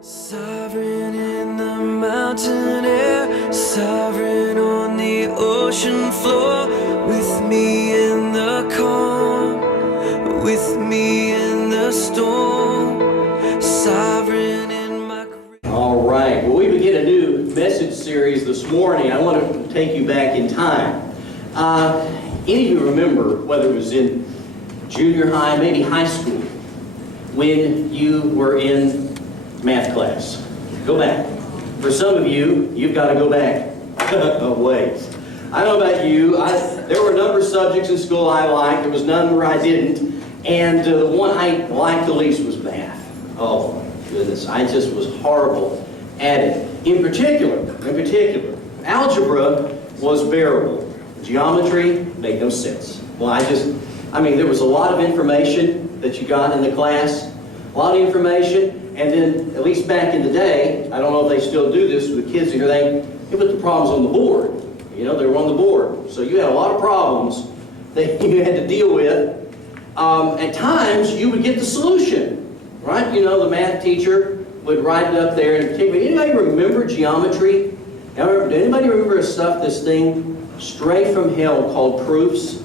Sovereign in the mountain air, sovereign on the ocean floor, with me in the calm, with me in the storm, sovereign in my... All right, well, we begin a new message series this morning. I want to take you back in time. Any of you remember, whether it was in junior high, maybe high school, when you were in math class? Go back. For some of you, you've got to go back a ways. I don't know about you. There were a number of subjects in school I liked. There was none where I didn't. And the one I liked the least was math. Oh, my goodness. I just was horrible at it. In particular, algebra was bearable. Geometry made no sense. Well, there was a lot of information that you got in the class. A lot of information. And then, at least back in the day, I don't know if they still do this with kids here, they put the problems on the board. You know, they were on the board. So you had a lot of problems that you had to deal with. At times, you would get the solution, right? You know, the math teacher would write it up there. And anybody remember geometry? Did anybody remember this thing straight from hell called proofs?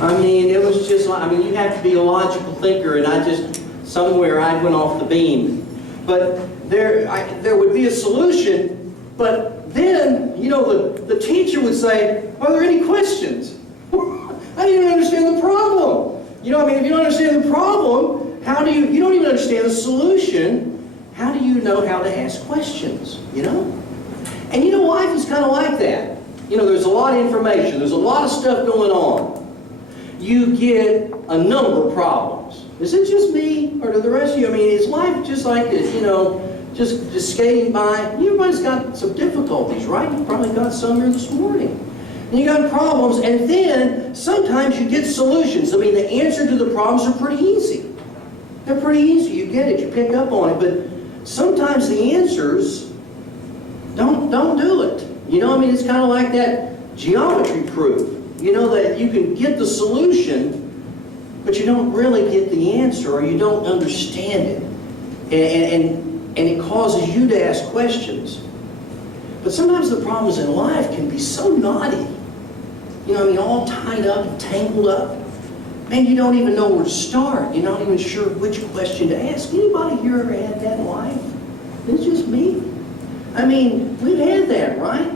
I mean, it was just like, you have to be a logical thinker, and somewhere I went off the beam. But there would be a solution, but then, you know, the teacher would say, are there any questions? I didn't even understand the problem. You know, if you don't understand the problem, you don't even understand the solution, how do you know how to ask questions, you know? And you know, life is kind of like that. You know, there's a lot of information, there's a lot of stuff going on. You get a number of problems. Is it just me, or do the rest of you? Is life just like this, you know, just skating by? Everybody's got some difficulties, right? You probably got some here this morning. And you got problems, and then sometimes you get solutions. The answer to the problems are pretty easy. They're pretty easy. You get it. You pick up on it. But sometimes the answers don't do it. You know, it's kind of like that geometry proof. You know, that you can get the solution, but you don't really get the answer, or you don't understand it. And it causes you to ask questions. But sometimes the problems in life can be so knotty. You know, all tied up and tangled up. Man, you don't even know where to start. You're not even sure which question to ask. Anybody here ever had that in life? It's just me. We've had that, right?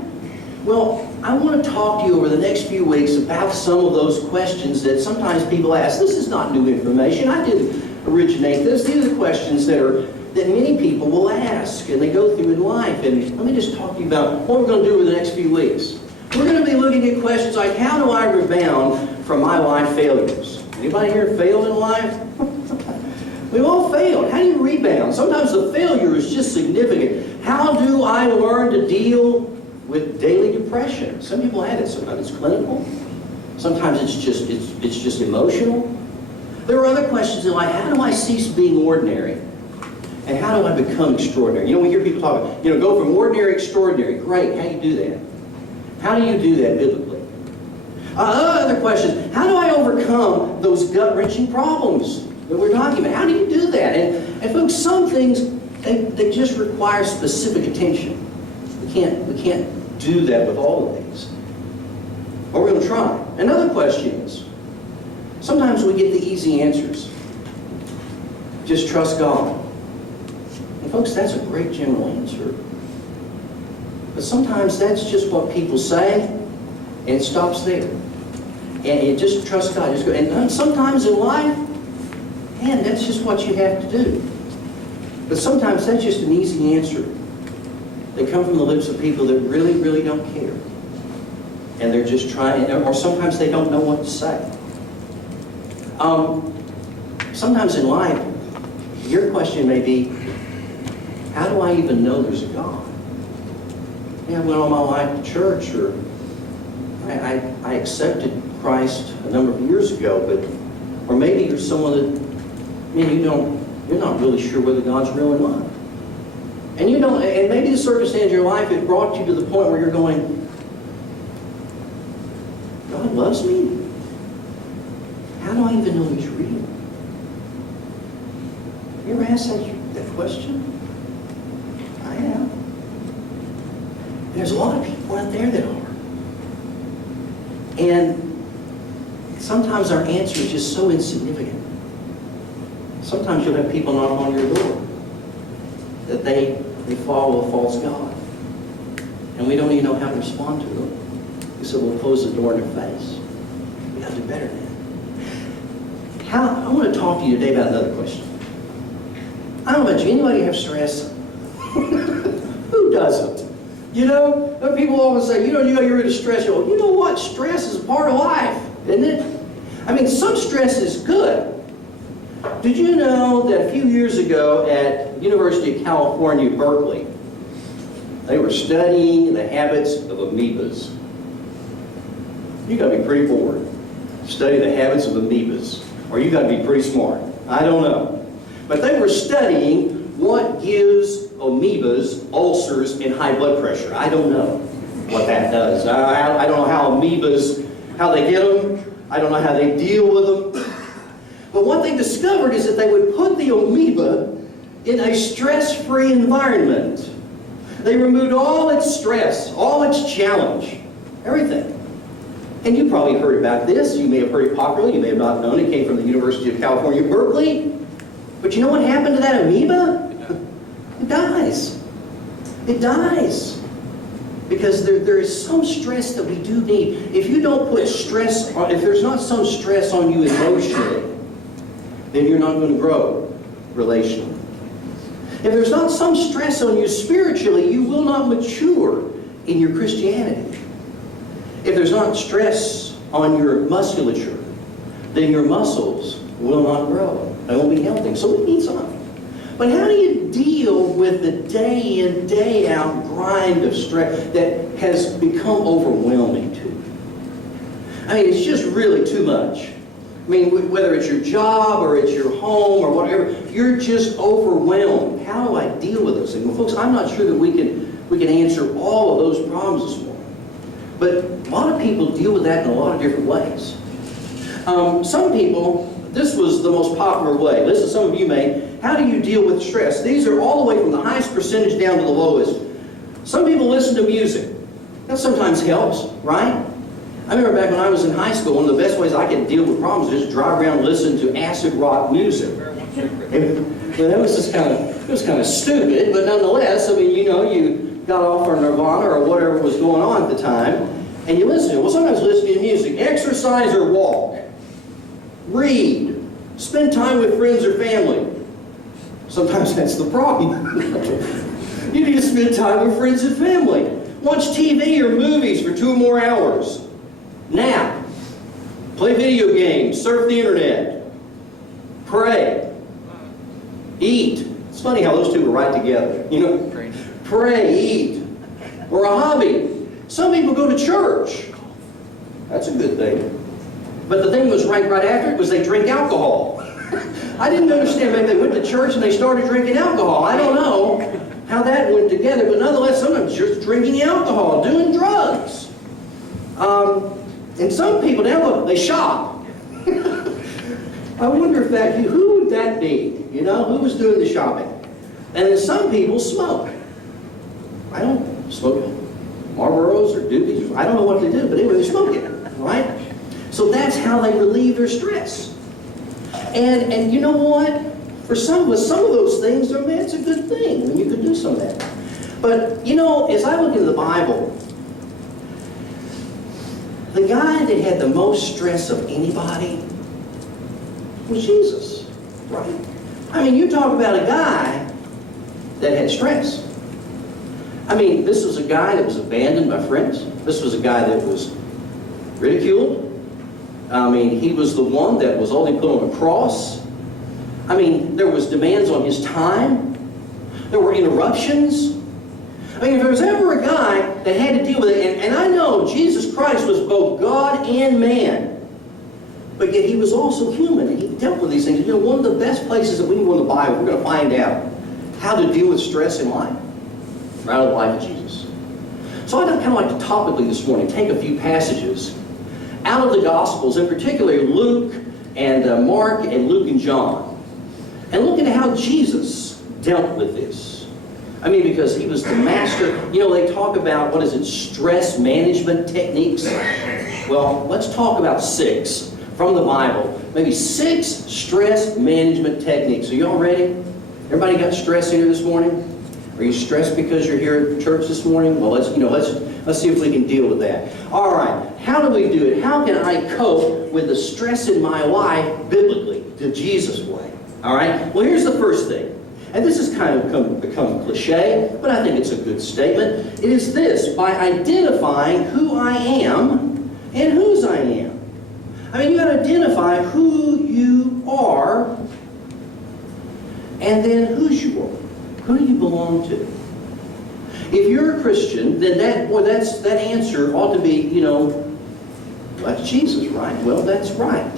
Well, I want to talk to you over the next few weeks about some of those questions that sometimes people ask. This is not new information. I didn't originate this. These are the questions that many people will ask and they go through in life. And let me just talk to you about what we're going to do over the next few weeks. We're going to be looking at questions like, how do I rebound from my life failures? Anybody here failed in life? We've all failed. How do you rebound? Sometimes the failure is just significant. How do I learn to deal with daily depression? Some people have it. Sometimes it's clinical. Sometimes it's just emotional. There are other questions like, how do I cease being ordinary? And how do I become extraordinary? You know, we hear people talk about, go from ordinary to extraordinary. Great. How do you do that? How do you do that biblically? Other questions. How do I overcome those gut-wrenching problems that we're talking about? How do you do that? And folks, some things, they just require specific attention. We can't do that with all of these. But we're going to try. Another question is, sometimes we get the easy answers. Just trust God. And folks, that's a great general answer. But sometimes that's just what people say, and it stops there. And you just trust God. Just go. And sometimes in life, man, that's just what you have to do. But sometimes that's just an easy answer. They come from the lips of people that really, really don't care. And they're just trying, or sometimes they don't know what to say. Sometimes in life, your question may be, how do I even know there's a God? I went all my life to church, or I accepted Christ a number of years ago, or maybe you're someone that, you're not really sure whether God's real or not. And and maybe the circumstance in your life, it brought you to the point where you're going, God loves me? How do I even know He's real? You ever had asked that question? I have. And there's a lot of people out there that are. And sometimes our answer is just so insignificant. Sometimes you'll have people knock on your door that they follow a false god. And we don't even know how to respond to them. So we'll close the door in their face. We got to do better than that. I want to talk to you today about another question. I don't know about you, anybody have stress? Who doesn't? You know, people always say, you got to get rid of stress. You know what? Stress is a part of life, isn't it? I mean, some stress is good. Did you know that a few years ago at University of California, Berkeley, they were studying the habits of amoebas? You got to be pretty bored. Study the habits of amoebas. Or you got to be pretty smart. I don't know. But they were studying what gives amoebas ulcers and high blood pressure. I don't know what that does. I don't know how amoebas, how they get them. I don't know how they deal with them. But what they discovered is that they would put the amoeba in a stress-free environment. They removed all its stress, all its challenge, everything. And you probably heard about this. You may have heard it popularly. You may have not known. It came from the University of California, Berkeley. But you know what happened to that amoeba? It dies. It dies. Because there is some stress that we do need. If you don't put stress on, if there's not some stress on you emotionally, then you're not going to grow relationally. If there's not some stress on you spiritually, you will not mature in your Christianity. If there's not stress on your musculature, then your muscles will not grow. They won't be healthy. So we need some. But how do you deal with the day in, day out grind of stress that has become overwhelming to you? I mean, it's just really too much. I mean, whether it's your job or it's your home or whatever, you're just overwhelmed. How do I deal with those things? Well, folks, I'm not sure that we can answer all of those problems this morning. But a lot of people deal with that in a lot of different ways. Some people, this was the most popular way. Listen, some of you may. How do you deal with stress? These are all the way from the highest percentage down to the lowest. Some people listen to music. That sometimes helps, right? I remember back when I was in high school, one of the best ways I could deal with problems is just drive around and listen to acid rock music. Well, that was just kind of stupid, but nonetheless, I mean, you got off on Nirvana or whatever was going on at the time, and you listen to it. Well, sometimes listening to music, exercise or walk, read, spend time with friends or family. Sometimes that's the problem. You need to spend time with friends and family. Watch TV or movies for 2 or more hours. Nap. Play video games. Surf the internet. Pray. Eat. It's funny how those two are right together. You know? Pray, eat. Or a hobby. Some people go to church. That's a good thing. But the thing was right after it was they drink alcohol. I didn't understand. Maybe they went to church and they started drinking alcohol. I don't know how that went together, but nonetheless, sometimes just drinking alcohol, doing drugs. And some people, now they shop. I wonder if who would that be? You know, who was doing the shopping? And then some people smoke. I don't smoke Marlboros or Doobies. I don't know what they do, but anyway, they're smoking, right? So that's how they relieve their stress. And you know what? For some of us, some of those things, I mean, it's a good thing when you can do some of that. But, you know, as I look into the Bible, the guy that had the most stress of anybody was Jesus, right? I mean, you talk about a guy that had stress. I mean, this was a guy that was abandoned by friends. This was a guy that was ridiculed. I mean, he was the one that was only put on a cross. I mean, there was demands on his time. There were interruptions. I mean, if there was ever a guy that had to deal with it, and I know Jesus Christ was both God and man, but yet he was also human, and he dealt with these things. You know, one of the best places that we can go in the Bible, we're going to find out how to deal with stress in life, right out of the life of Jesus. So I'd kind of like to topically this morning take a few passages out of the Gospels, in particular Luke and Mark and Luke and John. And look at how Jesus dealt with this. I mean, because he was the master. You know, they talk about, what is it, stress management techniques. Well, let's talk about 6 from the Bible. Maybe 6 stress management techniques. Are y'all ready? Everybody got stress in here this morning? Are you stressed because you're here at church this morning? Well, let's see if we can deal with that. All right. How do we do it? How can I cope with the stress in my life biblically, the Jesus way? All right. Well, here's the first thing. And this has kind of become cliche, but I think it's a good statement. It is this: by identifying who I am and whose I am. I mean, you got to identify who you are and then whose you are. Who do you belong to? If you're a Christian, then that answer ought to be, you know, that's Jesus, right? Well, that's right.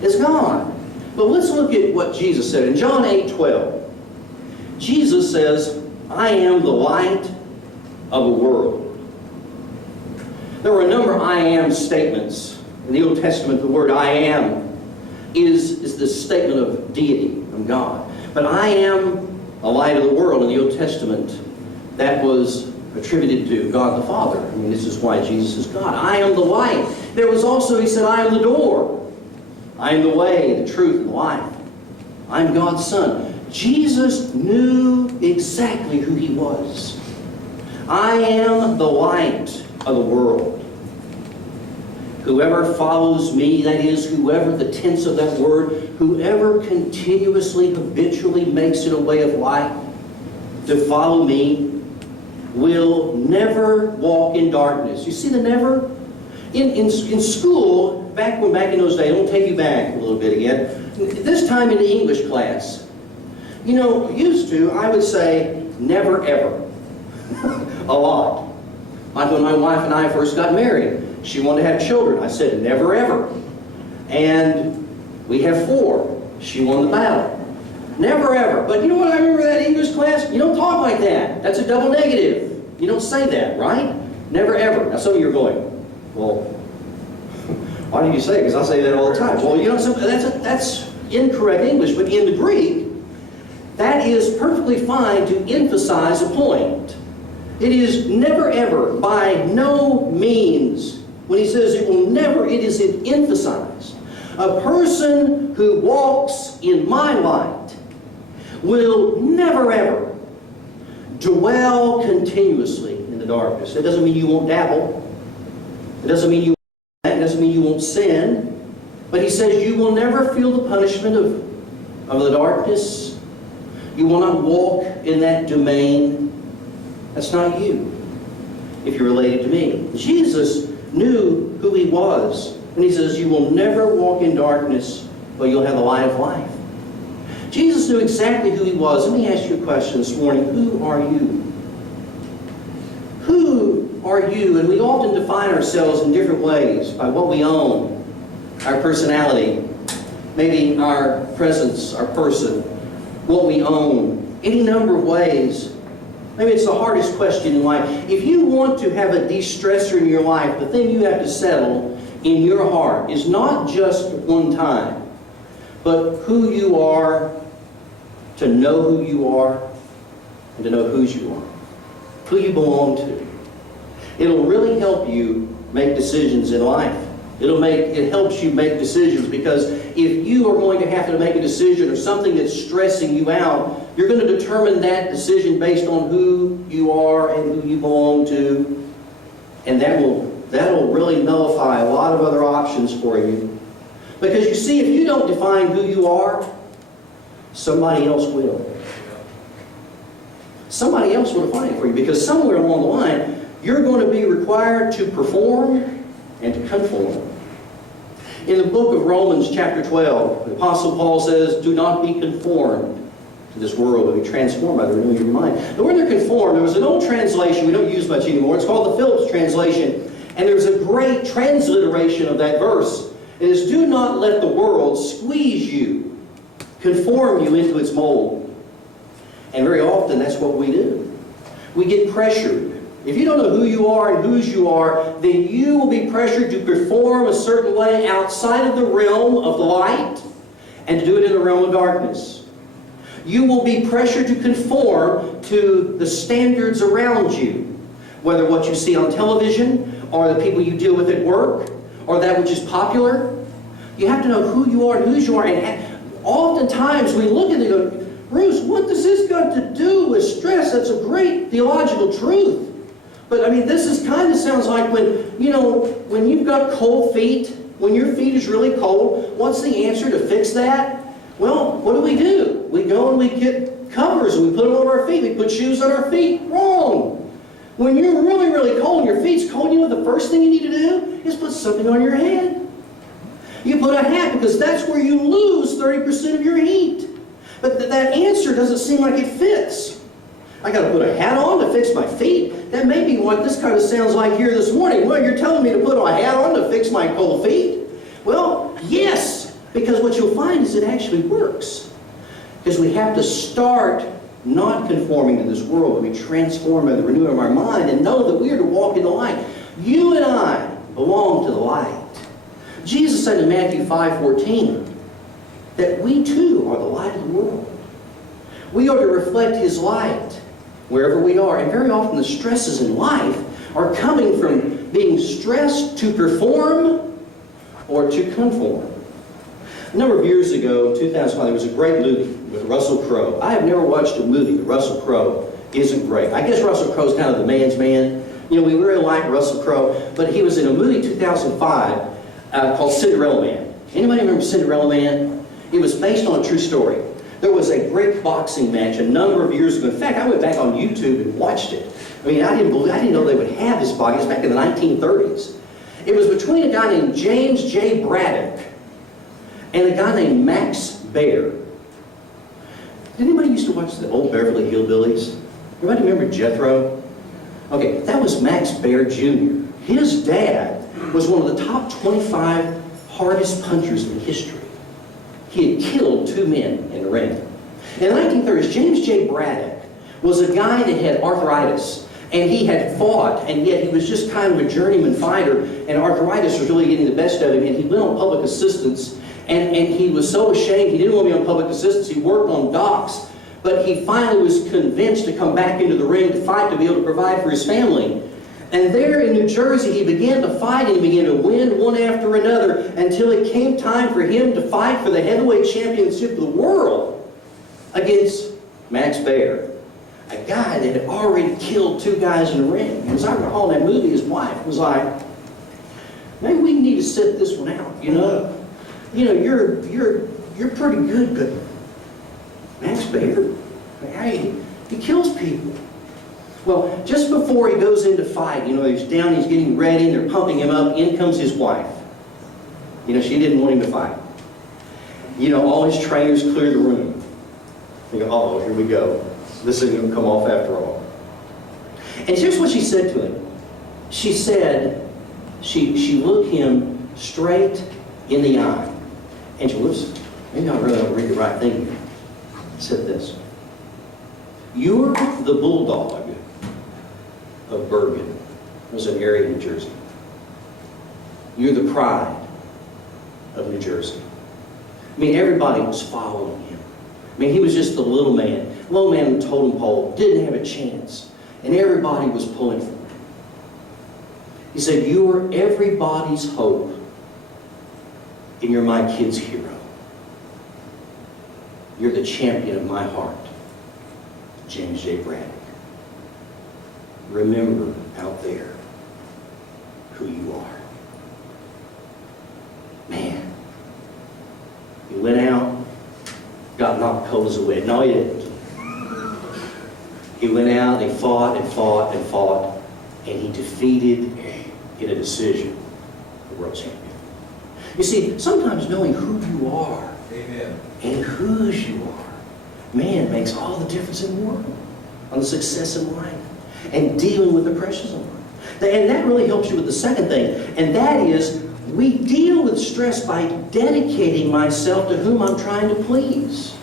It's God. But let's look at what Jesus said in John 8:12. Jesus says, I am the light of the world. There were a number of I am statements. In the Old Testament, the word I am is the statement of deity, of God. But I am the light of the world in the Old Testament, that was attributed to God the Father. I mean, this is why Jesus is God. I am the light. There was also, he said, I am the door. I am the way, the truth, and the life. I am God's Son. Jesus knew exactly who he was. I am the light of the world. Whoever follows me, that is, whoever, the tense of that word, whoever continuously, habitually makes it a way of life to follow me, will never walk in darkness. You see the never? In school, back in those days, I'll take you back a little bit again. This time in the English class, you know, used to, I would say, never ever. A lot. Like when my wife and I first got married, she wanted to have children. I said, never ever. And we have 4. She won the battle. Never ever. But you know what I remember that English class? You don't talk like that. That's a double negative. You don't say that, right? Never ever. Now some of you are going, well, why do you say it? Because I say that all the time. Well, you know, that's incorrect English. But in the Greek, that is perfectly fine to emphasize a point. It is never ever, by no means. When he says it will never, it is emphasized. A person who walks in my light will never ever dwell continuously in the darkness. It doesn't mean you won't dabble. It doesn't mean you won't sin. But he says you will never feel the punishment of the darkness. You will not walk in that domain. That's not you, if you're related to me. Jesus knew who he was. And he says, you will never walk in darkness, but you'll have the light of life. Jesus knew exactly who he was. Let me ask you a question this morning. Who are you? Who are you? And we often define ourselves in different ways, by what we own, our personality, maybe our presence, our person, what we own, any number of ways. Maybe it's the hardest question in life. If you want to have a de-stressor in your life, the thing you have to settle in your heart is not just one time, but who you are, to know who you are, and to know whose you are, who you belong to. It'll really help you make decisions in life. It helps you make decisions, because if you are going to have to make a decision or something that's stressing you out, you're going to determine that decision based on who you are and who you belong to. And that'll really nullify a lot of other options for you. Because you see, if you don't define who you are, somebody else will. Somebody else will define it for you, because somewhere along the line, you're going to be required to perform and to conform. In the book of Romans chapter 12, the Apostle Paul says, do not be conformed to this world, but be transformed by the renewing of your mind. The word there, conform, there was an old translation we don't use much anymore. It's called the Phillips translation. And there's a great transliteration of that verse. It is, do not let the world squeeze you, conform you into its mold. And very often that's what we do. We get pressured. If you don't know who you are and whose you are, then you will be pressured to perform a certain way outside of the realm of the light and to do it in the realm of darkness. You will be pressured to conform to the standards around you, whether what you see on television, or the people you deal with at work, or that which is popular. You have to know who you are and whose you are. And oftentimes we look at it and go, Bruce, what does this got to do with stress? That's a great theological truth. But I mean, this is kind of sounds like when, you know, when you've got cold feet, when your feet is really cold, what's the answer to fix that? Well, what do? We go and we get covers and we put them over our feet. We put shoes on our feet. Wrong. When you're really, really cold and your feet's cold, you know the first thing you need to do is put something on your head. You put a hat because that's where you lose 30% of your heat. But that answer doesn't seem like it fits. I got to put a hat on to fix my feet. That may be what this kind of sounds like here this morning. Well, you're telling me to put a hat on to fix my cold feet? Well, yes, because what you'll find is it actually works. Because we have to start not conforming to this world, but be transformed by the renewing of our mind and know that we are to walk in the light. You and I belong to the light. Jesus said in Matthew 5:14 that we too are the light of the world. We are to reflect His light wherever we are. And very often the stresses in life are coming from being stressed to perform or to conform. A number of years ago, 2005, there was a great movie with Russell Crowe. I have never watched a movie with Russell Crowe isn't great. I guess Russell Crowe's kind of the man's man. You know, we really like Russell Crowe, but he was in a movie 2005 called Cinderella Man. Anybody remember Cinderella Man? It was based on a true story. There was a great boxing match a number of years ago. In fact, I went back on YouTube and watched it. I mean, I didn't know they would have this boxing. It was back in the 1930s. It was between a guy named James J. Braddock and a guy named Max Baer. Did anybody used to watch the old Beverly Hillbillies? Anybody remember Jethro? Okay, that was Max Baer Jr. His dad was one of the top 25 hardest punchers in history. He had killed 2 men in the ring. In the 1930s, James J. Braddock was a guy that had arthritis, and he had fought, and yet he was just kind of a journeyman fighter, and arthritis was really getting the best of him, and he went on public assistance, and he was so ashamed he didn't want to be on public assistance. He worked on docks, but he finally was convinced to come back into the ring to fight to be able to provide for his family. And there in New Jersey, he began to fight and he began to win one after another until it came time for him to fight for the heavyweight championship of the world against Max Baer, a guy that had already killed 2 guys in the ring. And as I recall in that movie, his wife was like, maybe we need to sit this one out, you know? You know, you're pretty good, but Max Baer, hey, he kills people. Well, just before he goes into fight, you know, he's down, he's getting ready, and they're pumping him up. In comes his wife. You know, she didn't want him to fight. You know, all his trainers clear the room. You go, uh-oh, here we go. This isn't going to come off after all. And here's what she said to him. She said, she looked him straight in the eye. And she, whoops, maybe I really don't read the right thing here. Said this. You're the bulldog of Bergen. It was an area in New Jersey. You're the pride of New Jersey. I mean, everybody was following him. I mean, he was just the little man on the totem pole, didn't have a chance. And everybody was pulling for him. He said, you're everybody's hope, and you're my kid's hero. You're the champion of my heart. James J. Braddock. Remember out there who you are. Man, he went out, got knocked cold as a wet. No, he didn't. He went out, he fought and fought and fought, and he defeated in a decision the world champion. You see, sometimes knowing who you are Amen. and whose you are, man, makes all the difference in the world on the success in life and dealing with the pressures of life. And that really helps you with the second thing, and that is we deal with stress by dedicating myself to whom I'm trying to please.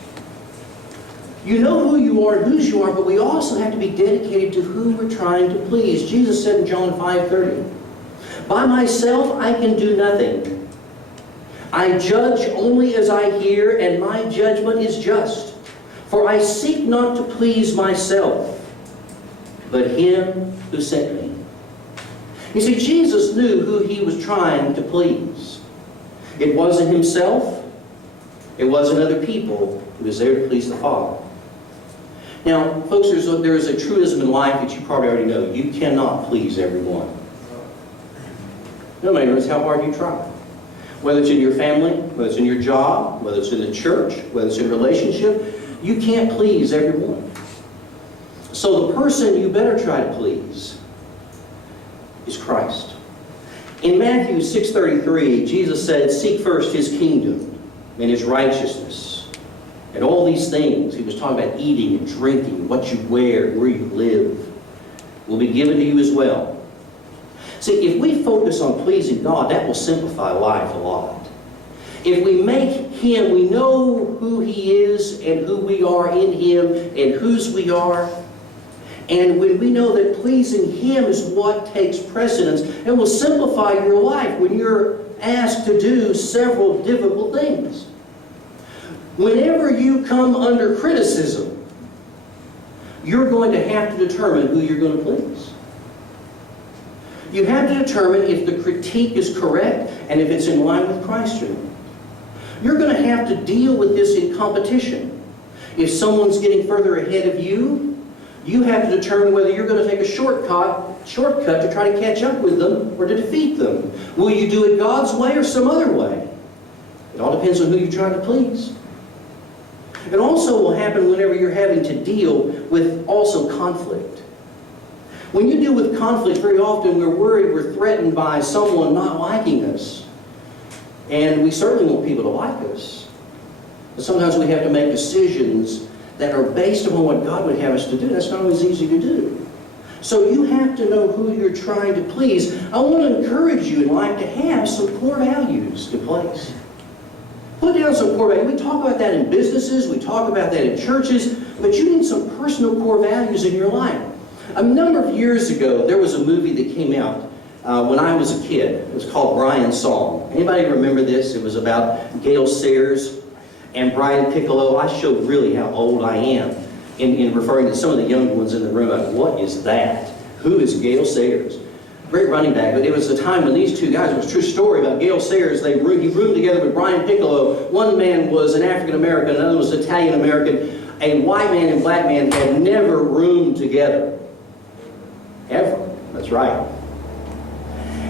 You know who you are and whose you are, but we also have to be dedicated to who we're trying to please. Jesus said in John 5:30, by myself I can do nothing. I judge only as I hear, and my judgment is just. For I seek not to please myself, but him who sent me. You see, Jesus knew who he was trying to please. It wasn't himself. It wasn't other people. He was there to please the Father. Now, folks, there is a truism in life that you probably already know. You cannot please everyone. No matter how hard you try. Whether it's in your family, whether it's in your job, whether it's in the church, whether it's in a relationship, you can't please everyone. So the person you better try to please is Christ. In Matthew 6:33, Jesus said, "Seek first his kingdom and his righteousness." And all these things, he was talking about eating and drinking, what you wear, where you live, will be given to you as well. See, if we focus on pleasing God, that will simplify life a lot. If we make him, we know who he is and who we are in him and whose we are. And when we know that pleasing him is what takes precedence, it will simplify your life when you're asked to do several difficult things. Whenever you come under criticism, you're going to have to determine who you're going to please. You have to determine if the critique is correct and if it's in line with Christ or not. You're going to have to deal with this in competition. If someone's getting further ahead of you, you have to determine whether you're going to take a shortcut to try to catch up with them or to defeat them. Will you do it God's way or some other way? It all depends on who you're trying to please. It also will happen whenever you're having to deal with also conflict. When you deal with conflict, very often we're worried, we're threatened by someone not liking us. And we certainly want people to like us. But sometimes we have to make decisions that are based upon what God would have us to do. That's not always easy to do. So you have to know who you're trying to please. I want to encourage you in life to have some core values to place. Put down some core values. We talk about that in businesses, we talk about that in churches, but you need some personal core values in your life. A number of years ago, there was a movie that came out when I was a kid. It was called Brian's Song. Anybody remember this? It was about Gale Sayers and Brian Piccolo. I show really how old I am in referring to some of the younger ones in the room. Like, what is that? Who is Gale Sayers? Great running back, but it was the time when these two guys, it was a true story about Gale Sayers. He roomed together with Brian Piccolo. One man was an African American, another was Italian American. A white man and black man had never roomed together. Ever. That's right.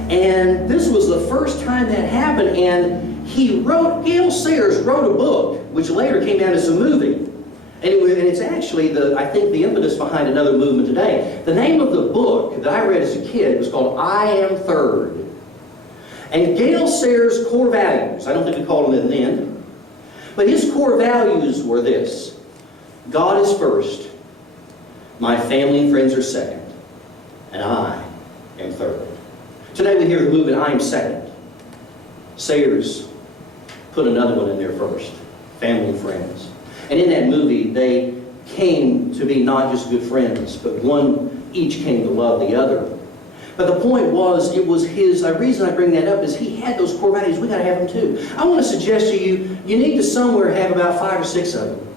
And this was the first time that happened, and Gale Sayers wrote a book, which later came out as a movie. And it's actually, I think, the impetus behind another movement today. The name of the book that I read as a kid was called I Am Third. And Gale Sayers' core values, I don't think we called them then, but his core values were this: God is first, my family and friends are second, and I am third. Today we hear the movement, I am second. Sayers put another one in there first, family and friends. And in that movie, they came to be not just good friends, but each came to love the other. But the point was, it was the reason I bring that up is he had those core values. We got to have them too. I want to suggest to you, you need to somewhere have about 5 or 6 of them.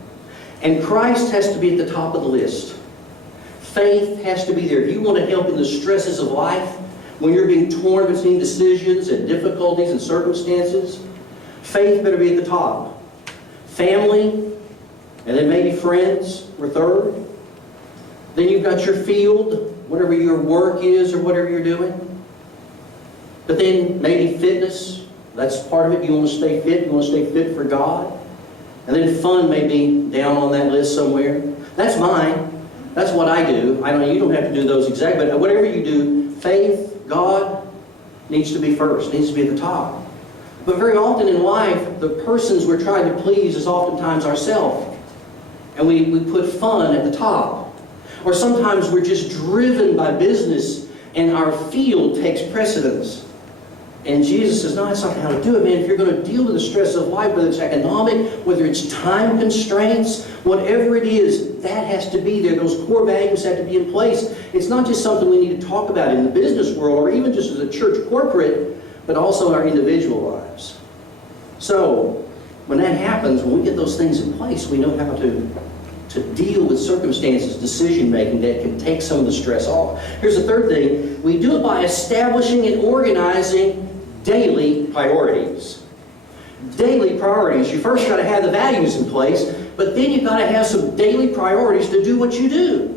And Christ has to be at the top of the list. Faith has to be there. If you want to help in the stresses of life, when you're being torn between decisions and difficulties and circumstances, faith better be at the top. Family, and then maybe friends were third. Then you've got your field, whatever your work is or whatever you're doing. But then maybe fitness, that's part of it. You want to stay fit, you want to stay fit for God. And then fun may be down on that list somewhere. That's mine. That's what I do. You don't have to do those exactly, but whatever you do, faith, God needs to be first, needs to be at the top. But very often in life, the persons we're trying to please is oftentimes ourselves. And we put fun at the top. Or sometimes we're just driven by business and our field takes precedence. And Jesus says, no, that's not how to do it, man. If you're going to deal with the stress of life, whether it's economic, whether it's time constraints, whatever it is, that has to be there. Those core values have to be in place. It's not just something we need to talk about in the business world or even just as a church corporate, but also in our individual lives. So, when that happens, when we get those things in place, we know how to to deal with circumstances, decision-making that can take some of the stress off. Here's the third thing. We do it by establishing and organizing daily priorities. Daily priorities. You first got to have the values in place, but then you've got to have some daily priorities to do what you do.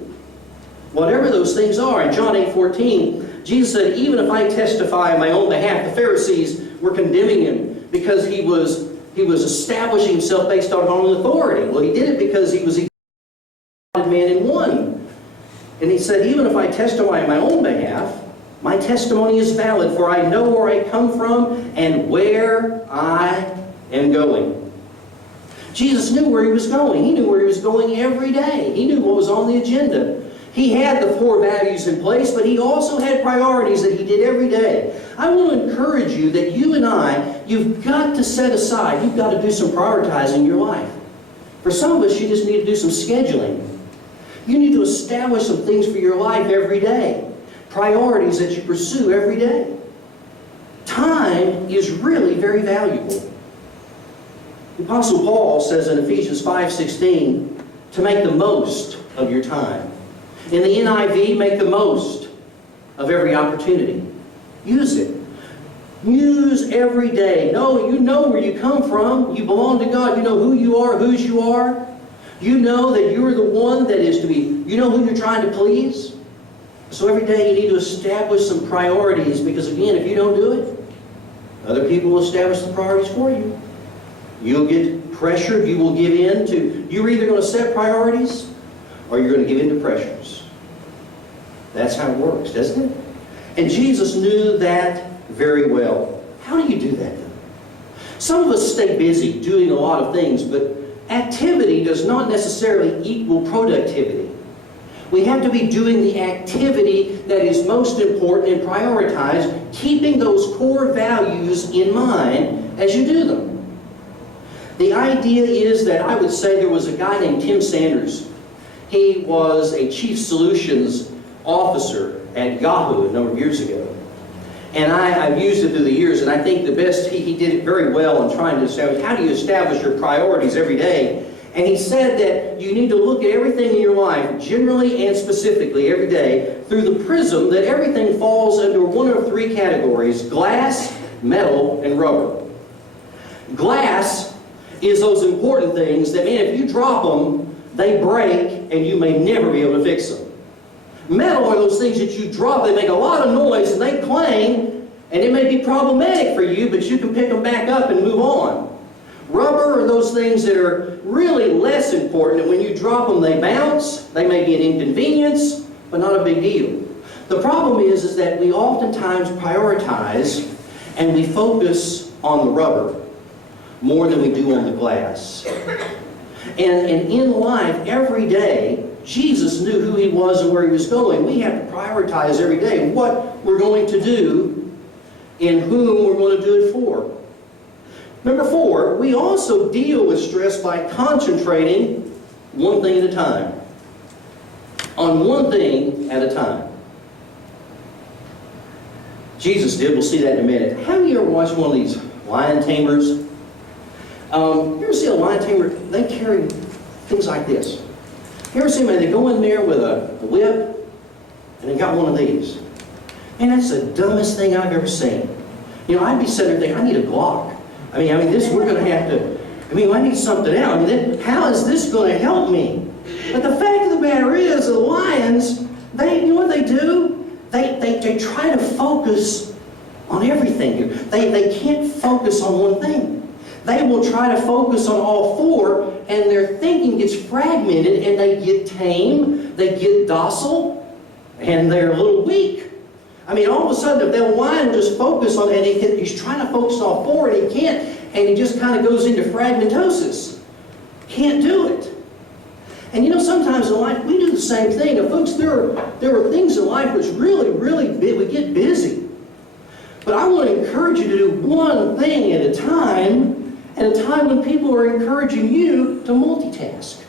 Whatever those things are. In John 8:14, Jesus said, even if I testify on my own behalf, the Pharisees were condemning him because he was establishing himself based on his own authority. Well, he did it because he was a man in one. And he said, even if I testify on my own behalf, my testimony is valid, for I know where I come from and where I am going. Jesus knew where he was going. He knew where he was going every day. He knew what was on the agenda. He had the 4 values in place, but he also had priorities that he did every day. I want to encourage you that you and I, you've got to set aside, you've got to do some prioritizing in your life. For some of us, you just need to do some scheduling. You need to establish some things for your life every day. Priorities that you pursue every day. Time is really very valuable. The Apostle Paul says in Ephesians 5:16 to make the most of your time. In the NIV, make the most of every opportunity. Use it. Use every day. You know where you come from. You belong to God. You know who you are, whose you are. You know that you're the one that is to be, you know who you're trying to please. So every day you need to establish some priorities, because again, if you don't do it, other people will establish the priorities for you. You'll get pressured. You will give in to, you're either going to set priorities or you're going to give in to pressures. That's how it works, doesn't it? And Jesus knew that very well. How do you do that then? Some of us stay busy doing a lot of things, but activity does not necessarily equal productivity. We have to be doing the activity that is most important and prioritize, keeping those core values in mind as you do them. The idea is that I would say there was a guy named Tim Sanders. He was a chief solutions officer at Yahoo a number of years ago. And I've used it through the years, and I think the best, he did it very well in trying to establish, how do you establish your priorities every day? And he said that you need to look at everything in your life, generally and specifically every day, through the prism that everything falls under one of 3 categories: glass, metal, and rubber. Glass is those important things that, man, if you drop them, they break and you may never be able to fix them. Metal are those things that you drop, they make a lot of noise and they clang, and it may be problematic for you, but you can pick them back up and move on. Rubber are those things that are really less important, and when you drop them they bounce, they may be an inconvenience, but not a big deal. The problem is that we oftentimes prioritize and we focus on the rubber more than we do on the glass. And in life, every day, Jesus knew who he was and where he was going. We have to prioritize every day what we're going to do and whom we're going to do it for. Number 4, we also deal with stress by concentrating one thing at a time. On one thing at a time. Jesus did. We'll see that in a minute. Have you ever watched one of these lion tamers? You ever see a lion tamer? They carry things like this. You ever see them? They go in there with a whip, and they got one of these. Man, that's the dumbest thing I've ever seen. You know, I'd be sitting there thinking, I need a Glock. I mean, this, we're going to have to, I need something else. How is this going to help me? But the fact of the matter is, the lions, you know what they do? They try to focus on everything. They can't focus on one thing. They will try to focus on all 4, and their thinking gets fragmented, and they get tame, they get docile, and they're a little weak. All of a sudden, if that lion will just focus on it, and he's trying to focus on all 4, and he can't, and he just kind of goes into fragmentosis. Can't do it. And sometimes in life, we do the same thing. And folks, there are things in life which really, we get busy. But I want to encourage you to do one thing at a time when people are encouraging you to multitask.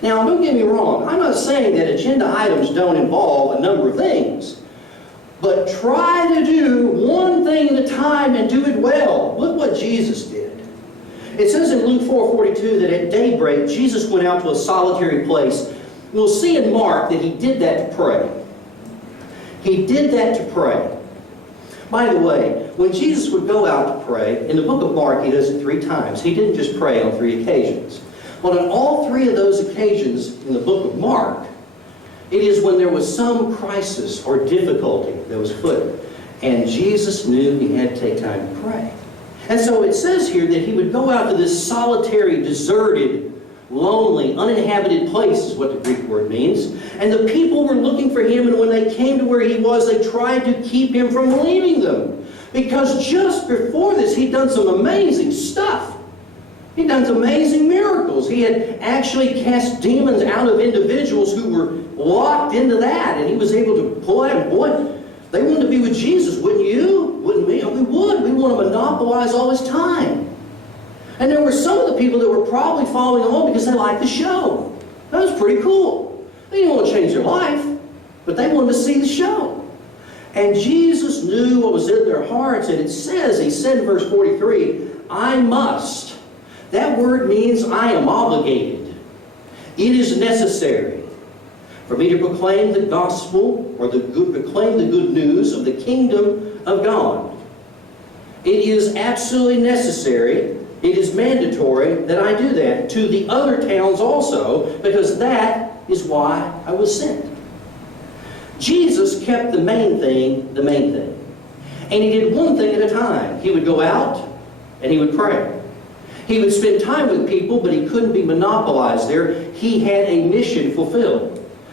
Now, don't get me wrong. I'm not saying that agenda items don't involve a number of things. But try to do one thing at a time and do it well. Look what Jesus did. It says in Luke 4:42 that at daybreak, Jesus went out to a solitary place. We'll see in Mark that he did that to pray. He did that to pray. By the way, when Jesus would go out to pray, in the book of Mark, he does it 3 times. He didn't just pray on 3 occasions. But on all 3 of those occasions in the book of Mark, it is when there was some crisis or difficulty that was afoot. And Jesus knew he had to take time to pray. And so it says here that he would go out to this solitary, deserted, lonely, uninhabited place is what the Greek word means. And the people were looking for him, and when they came to where he was, they tried to keep him from leaving them. Because just before this, he'd done some amazing stuff. He'd done some amazing miracles. He had actually cast demons out of individuals who were locked into that, and he was able to pull out. Boy, they wanted to be with Jesus, wouldn't you? Wouldn't we? We would. We want to monopolize all his time. And there were some of the people that were probably following along because they liked the show. That was pretty cool. They didn't want to change their life, but they wanted to see the show. And Jesus knew what was in their hearts, and it says, he said in verse 43, I must. That word means I am obligated. It is necessary for me to proclaim the gospel, or proclaim the good news of the kingdom of God. It is absolutely necessary, it is mandatory that I do that to the other towns also, because that is why I was sent. Jesus kept the main thing, the main thing. And he did one thing at a time. He would go out and he would pray. He would spend time with people, but he couldn't be monopolized there. He had a mission fulfilled.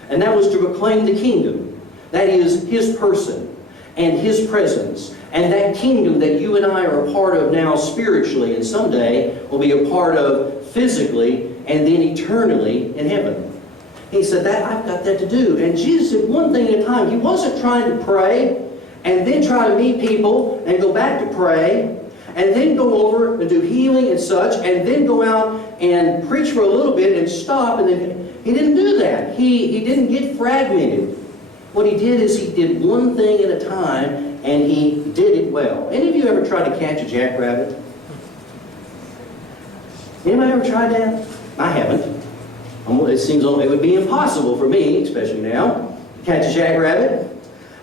And that was to proclaim the kingdom. That is his person and his presence. And that kingdom that you and I are a part of now spiritually, and someday will be a part of physically and then eternally in heaven. He said, that I've got that to do. And Jesus did one thing at a time. He wasn't trying to pray and then try to meet people and go back to pray and then go over and do healing and such and then go out and preach for a little bit and stop. And then he didn't do that. He didn't get fragmented. What he did is he did one thing at a time, and he did it well. Any of you ever tried to catch a jackrabbit? Anybody ever tried that? I haven't. It seems it would be impossible for me, especially now, to catch a jackrabbit.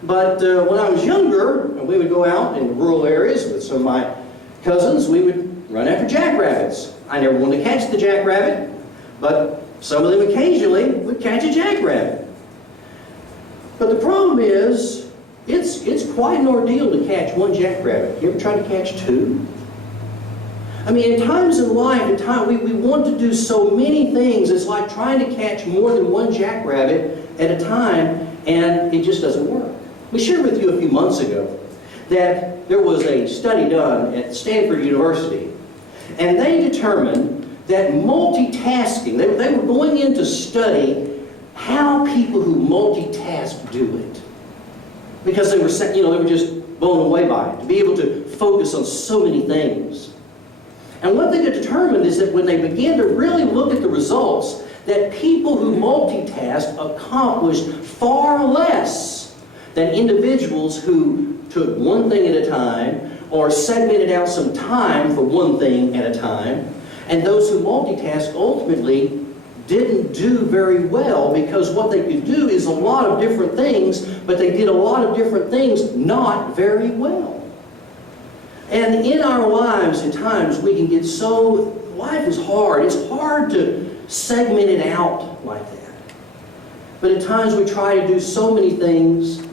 But when I was younger, and we would go out in rural areas with some of my cousins, we would run after jackrabbits. I never wanted to catch the jackrabbit, but some of them occasionally would catch a jackrabbit. But the problem is, it's quite an ordeal to catch one jackrabbit. You ever tried to catch 2? I mean, in times in life, we want to do so many things. It's like trying to catch more than one jackrabbit at a time, and it just doesn't work. We shared with you a few months ago that there was a study done at Stanford University, and they determined that multitasking, they were going in to study how people who multitask do it. Because they were just blown away by it, to be able to focus on so many things. And what they determined is that when they began to really look at the results, that people who multitask accomplished far less than individuals who took one thing at a time or segmented out some time for one thing at a time. And those who multitask ultimately didn't do very well, because what they could do is a lot of different things, but they did a lot of different things not very well. And in our lives, at times, we can get life is hard. It's hard to segment it out like that. But at times we try to do so many things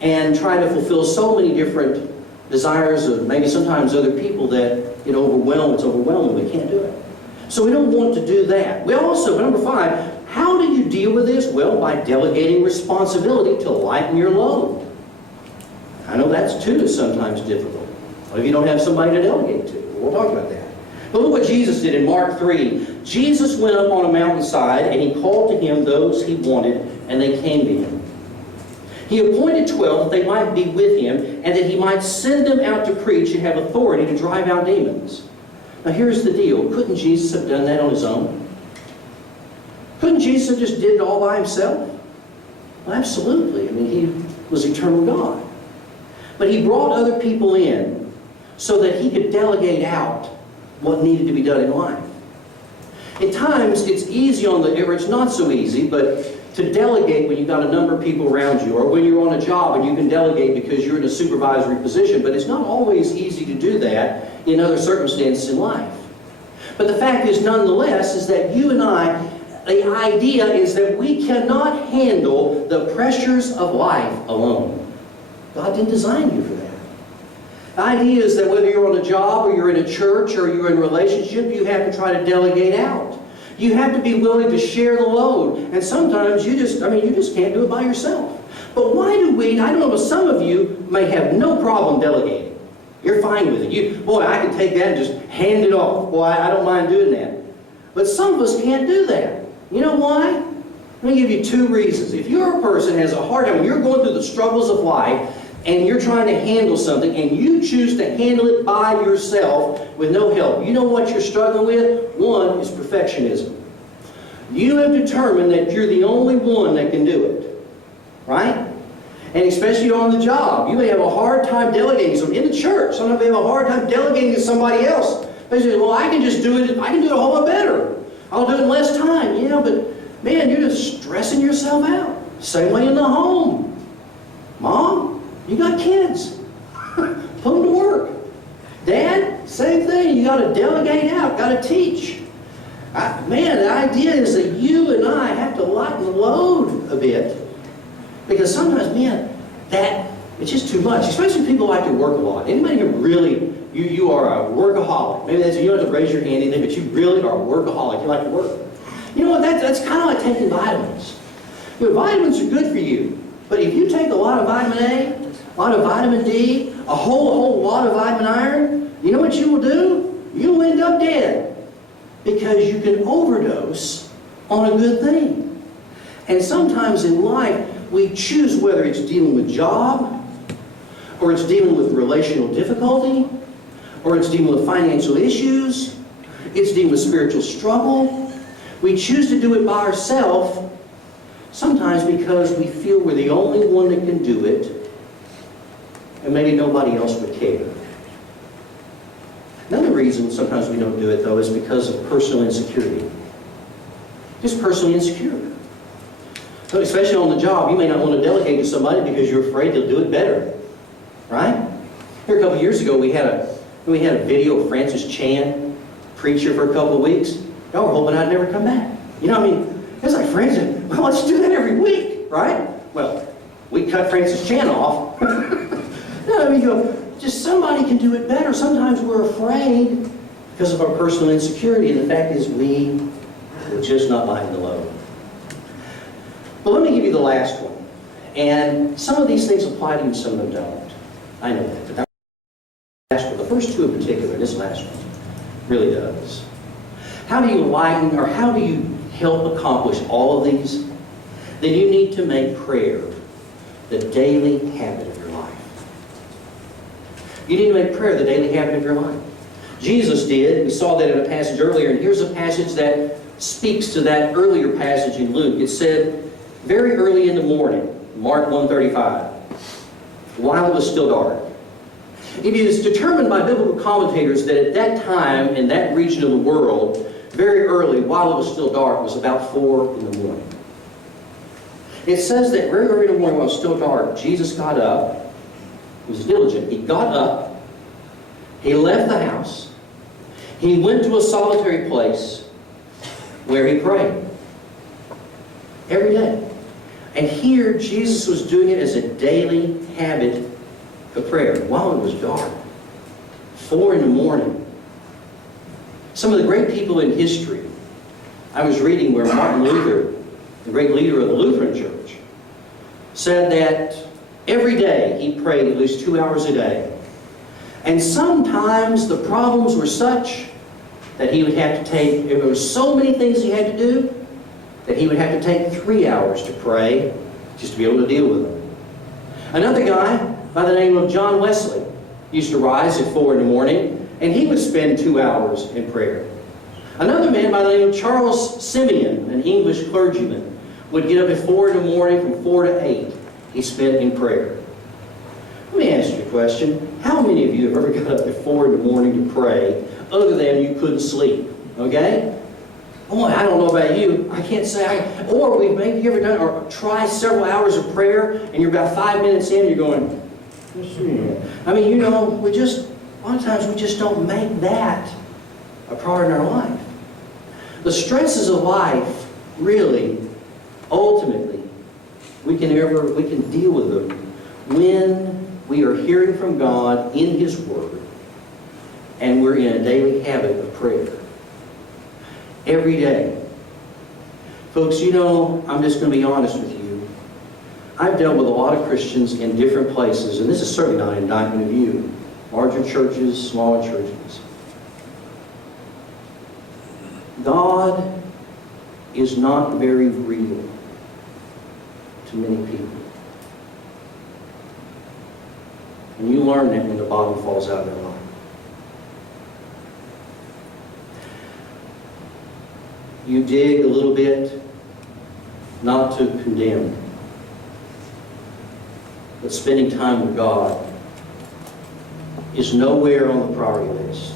and try to fulfill so many different desires of maybe sometimes other people that get overwhelmed. It's overwhelming. We can't do it. So we don't want to do that. We also, number 5, how do you deal with this? Well, by delegating responsibility to lighten your load. I know that's too is sometimes difficult. What if you don't have somebody to delegate to? We'll talk about that. But look what Jesus did in Mark 3. Jesus went up on a mountainside, and he called to him those he wanted, and they came to him. He appointed 12 that they might be with him, and that he might send them out to preach and have authority to drive out demons. Now here's the deal. Couldn't Jesus have done that on his own? Couldn't Jesus have just did it all by himself? Well, absolutely. I mean, he was eternal God. But he brought other people in so that he could delegate out what needed to be done in life. At times, it's easy or it's not so easy, but to delegate when you've got a number of people around you, or when you're on a job and you can delegate because you're in a supervisory position, but it's not always easy to do that in other circumstances in life. But the fact is, nonetheless, is that you and I, the idea is that we cannot handle the pressures of life alone. God didn't design you for that. The idea is that whether you're on a job or you're in a church or you're in a relationship, you have to try to delegate out. You have to be willing to share the load. And sometimes you just can't do it by yourself. But why do we, I don't know, but some of you may have no problem delegating. You're fine with it. Boy, I can take that and just hand it off. Boy, I don't mind doing that. But some of us can't do that. You know why? Let me give you two reasons. If you're a person who has a hard time, when you're going through the struggles of life, and you're trying to handle something, and you choose to handle it by yourself with no help, you know what you're struggling with? One is perfectionism. You have determined that you're the only one that can do it. Right? And especially on the job. You may have a hard time delegating. So in the church, sometimes we have a hard time delegating to somebody else. They say, well, I can just do it. I can do it a whole lot better. I'll do it in less time. You know, but man, you're just stressing yourself out. Same way in the home. Mom, you got kids. Put them to work. Dad, same thing. You got to delegate out. Got to teach. Man, the idea is that you and I have to lighten the load a bit. Because sometimes, man, it's just too much. Especially people who like to work a lot. Anybody who really, you are a workaholic. Maybe you don't have to raise your hand anything, but you really are a workaholic. You like to work. You know what? That's kind of like taking vitamins. You know, vitamins are good for you. But if you take a lot of vitamin A, a lot of vitamin D, a whole lot of vitamin iron, you know what you will do? You'll end up dead. Because you can overdose on a good thing. And sometimes in life, we choose whether it's dealing with job, or it's dealing with relational difficulty, or it's dealing with financial issues, it's dealing with spiritual struggle. We choose to do it by ourselves, sometimes because we feel we're the only one that can do it, and maybe nobody else would care. Another reason sometimes we don't do it, though, is because of personal insecurity. Just personally insecure. So especially on the job, you may not want to delegate to somebody because you're afraid they'll do it better. Right? Here a couple years ago, we had a video of Francis Chan, preacher for a couple of weeks. Y'all were hoping I'd never come back. You know, I mean, it's like Francis, well, let's do that every week, right? Well, we cut Francis Chan off. No, I mean, just somebody can do it better. Sometimes we're afraid because of our personal insecurity, and the fact is we will just not lighten the load. But let me give you the last one. And some of these things apply to you, some of them don't. I know that. But that last one, the first two in particular, this last one, really does. How do you lighten, or how do you help accomplish all of these? Then you need to make prayer the daily habit of your life. You need to make prayer the daily habit of your life. Jesus did. We saw that in a passage earlier, and here's a passage that speaks to that earlier passage in Luke. It said, very early in the morning, Mark 1:35, while it was still dark. It is determined by biblical commentators that at that time, in that region of the world, very early, while it was still dark, was about 4 in the morning. It says that very early in the morning, while it was still dark, Jesus got up. He was diligent. He got up. He left the house. He went to a solitary place where he prayed. Every day. And here, Jesus was doing it as a daily habit of prayer while it was dark. 4 in the morning. Some of the great people in history, I was reading where Martin Luther, the great leader of the Lutheran Church, said that every day he prayed at least 2 hours a day. And sometimes the problems were such that he would have to take, there were so many things he had to do, that he would have to take 3 hours to pray just to be able to deal with them. Another guy by the name of John Wesley used to rise at 4 in the morning, and he would spend 2 hours in prayer. Another man by the name of Charles Simeon, an English clergyman, would get up at 4 in the morning from 4 to 8. He spent in prayer. Let me ask you a question. How many of you have ever got up at 4 in the morning to pray other than you couldn't sleep. Okay? Boy, I don't know about you. I can't say or we've maybe you ever done or try several hours of prayer and you're about 5 minutes in and you're going, I mean, you know, a lot of times we just don't make that a part in our life. The stresses of life, really, ultimately, we can deal with them when we are hearing from God in His Word and we're in a daily habit of prayer. Every day. Folks, you know, I'm just going to be honest with you. I've dealt with a lot of Christians in different places, and this is certainly not an indictment of you. Larger churches, smaller churches. God is not very real to many people. And you learn that when the bottom falls out of their life. You dig a little bit, not to condemn, but spending time with God is nowhere on the priority list.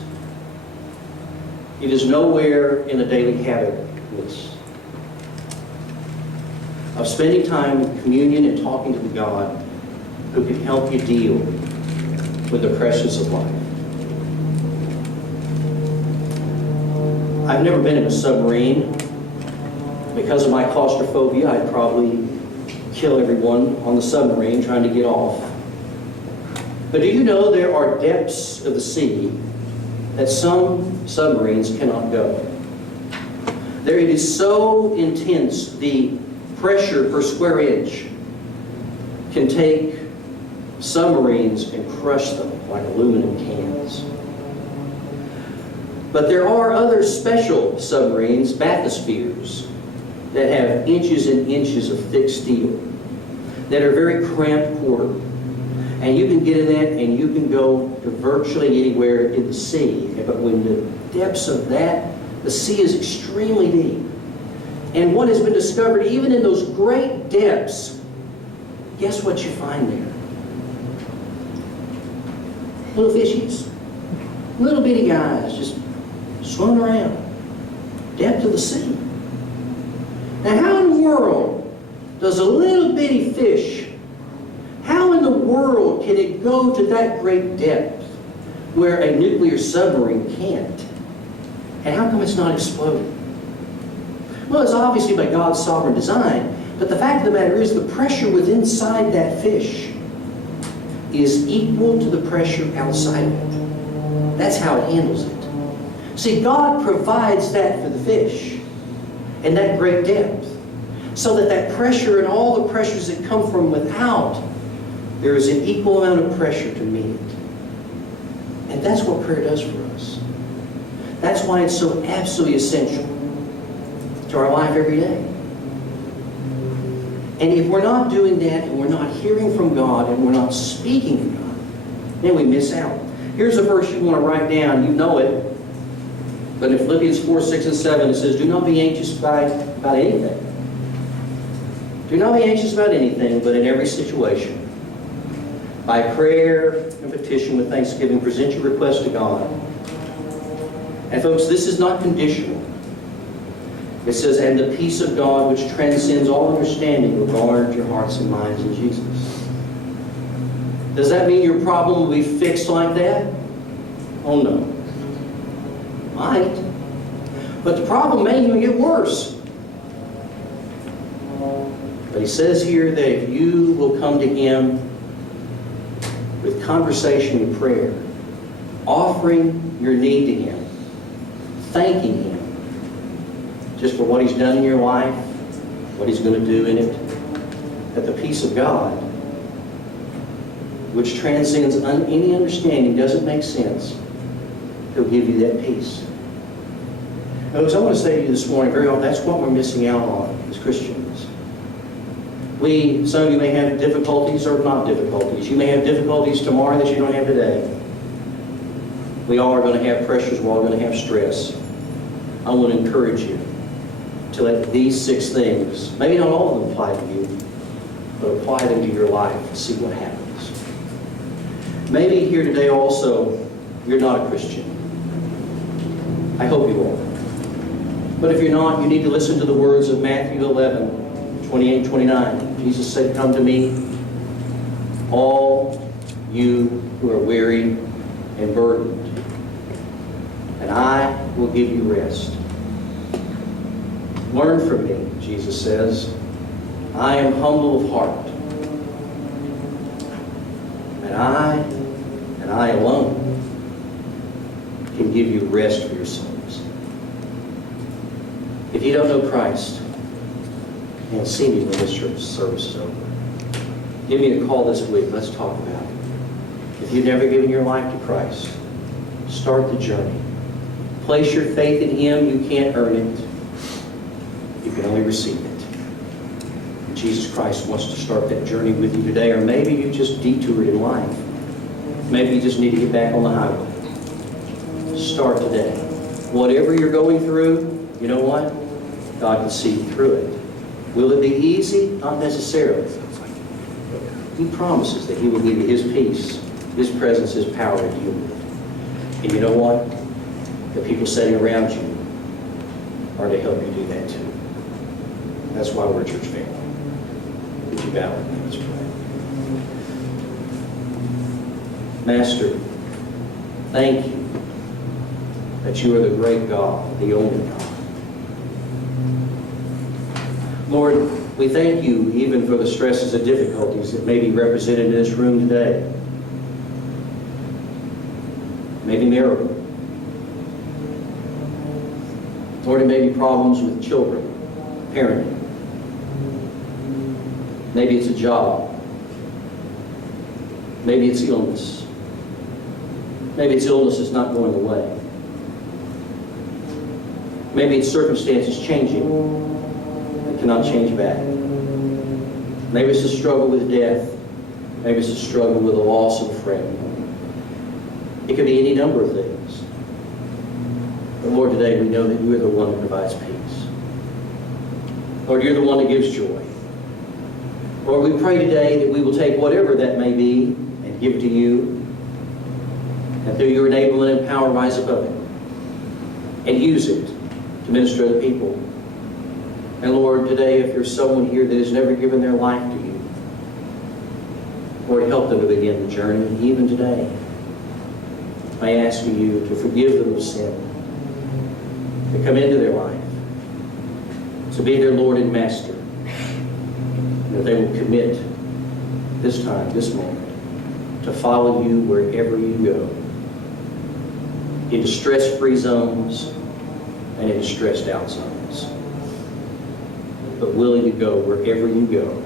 It is nowhere in a daily habit list of spending time in communion and talking to the God who can help you deal with the pressures of life. I've never been in a submarine. Because of my claustrophobia, I'd probably kill everyone on the submarine trying to get off. But do you know there are depths of the sea that some submarines cannot go? There it is so intense, the pressure per square inch can take submarines and crush them like aluminum cans. But there are other special submarines, bathyspheres, that have inches and inches of thick steel, that are very cramped quarter. And you can get in that and you can go to virtually anywhere in the sea. But when the depths of that, the sea is extremely deep. And what has been discovered, even in those great depths, guess what you find there? Little fishies. Little bitty guys just swimming around. Depth of the sea. Now how in the world does a little bitty fish, how in the world can it go to that great depth where a nuclear submarine can't? And how come it's not exploding? Well, it's obviously by God's sovereign design, but the fact of the matter is the pressure within inside that fish is equal to the pressure outside of it. That's how it handles it. See, God provides that for the fish and that great depth, so that that pressure and all the pressures that come from without, there is an equal amount of pressure to meet it. And that's what prayer does for us. That's why it's so absolutely essential to our life every day. And if we're not doing that, and we're not hearing from God, and we're not speaking to God, then we miss out. Here's a verse you want to write down. You know it. But in Philippians 4, 6, and 7, it says, do not be anxious about anything. Do not be anxious about anything, but in every situation, by prayer and petition with thanksgiving, present your request to God. And folks, this is not conditional. It says, and the peace of God, which transcends all understanding, will guard your hearts and minds in Jesus. Does that mean your problem will be fixed like that? Oh no. Might. But the problem may even get worse. But he says here that if you will come to Him with conversation and prayer, offering your need to Him, thanking Him just for what He's done in your life, what He's going to do in it, that the peace of God, which transcends any understanding, doesn't make sense, He'll give you that peace. Folks, I want to say to you this morning, very often, that's what we're missing out on as Christians. Some of you may have difficulties or not difficulties. You may have difficulties tomorrow that you don't have today. We all are going to have pressures. We're all going to have stress. I want to encourage you to let these 6 things, maybe not all of them apply to you, but apply them to your life and see what happens. Maybe here today also, you're not a Christian. I hope you are. But if you're not, you need to listen to the words of Matthew 11, 28, 29. Jesus said, "Come to me, all you who are weary and burdened, and I will give you rest. Learn from me," Jesus says. "I am humble of heart, and I alone can give you rest for your souls." If you don't know Christ, and see me when this service is over, give me a call this week. Let's talk about it. If you've never given your life to Christ, start the journey. Place your faith in Him. You can't earn it. You can only receive it. And Jesus Christ wants to start that journey with you today, or maybe you just detoured in life. Maybe you just need to get back on the highway. Start today. Whatever you're going through, you know what? God can see you through it. Will it be easy? Not necessarily. He promises that He will give you His peace, His presence, His power to deal with it. And you know what? The people sitting around you are to help you do that too. That's why we're a church family. Would you bow with me? Let's pray. Master, thank you that you are the great God, the only God. Lord, we thank you even for the stresses and difficulties that may be represented in this room today. Maybe marital. Lord, it may be problems with children, parenting. Maybe it's a job. Maybe it's illness. Maybe it's illness that's not going away. Maybe it's circumstances changing that cannot change back. Maybe it's a struggle with death. Maybe it's a struggle with the loss of a friend. It could be any number of things. But Lord, today we know that you are the one that provides peace. Lord, you're the one that gives joy. Lord, we pray today that we will take whatever that may be and give it to you, and through your enablement and power rise above it, and use it to minister to the people. And Lord, today if there's someone here that has never given their life to you, Lord, help them to begin the journey even today. I ask you to forgive them of sin, to come into their life, to be their Lord and Master, and that they will commit this time, this moment, to follow you wherever you go, into stress-free zones and into stressed-out zones, but willing to go wherever you go,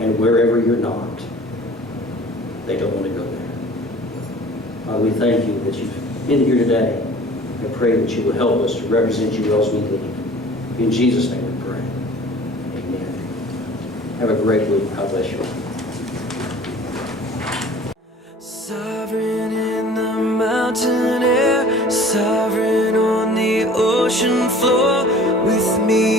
and wherever you're not, they don't want to go there. Father, we thank you that you've been here today. I pray that you will help us to represent you as we leave. In Jesus' name we pray. Amen. Have a great week. God bless you all. Sovereign in the mountain air, sovereign on the ocean floor, with me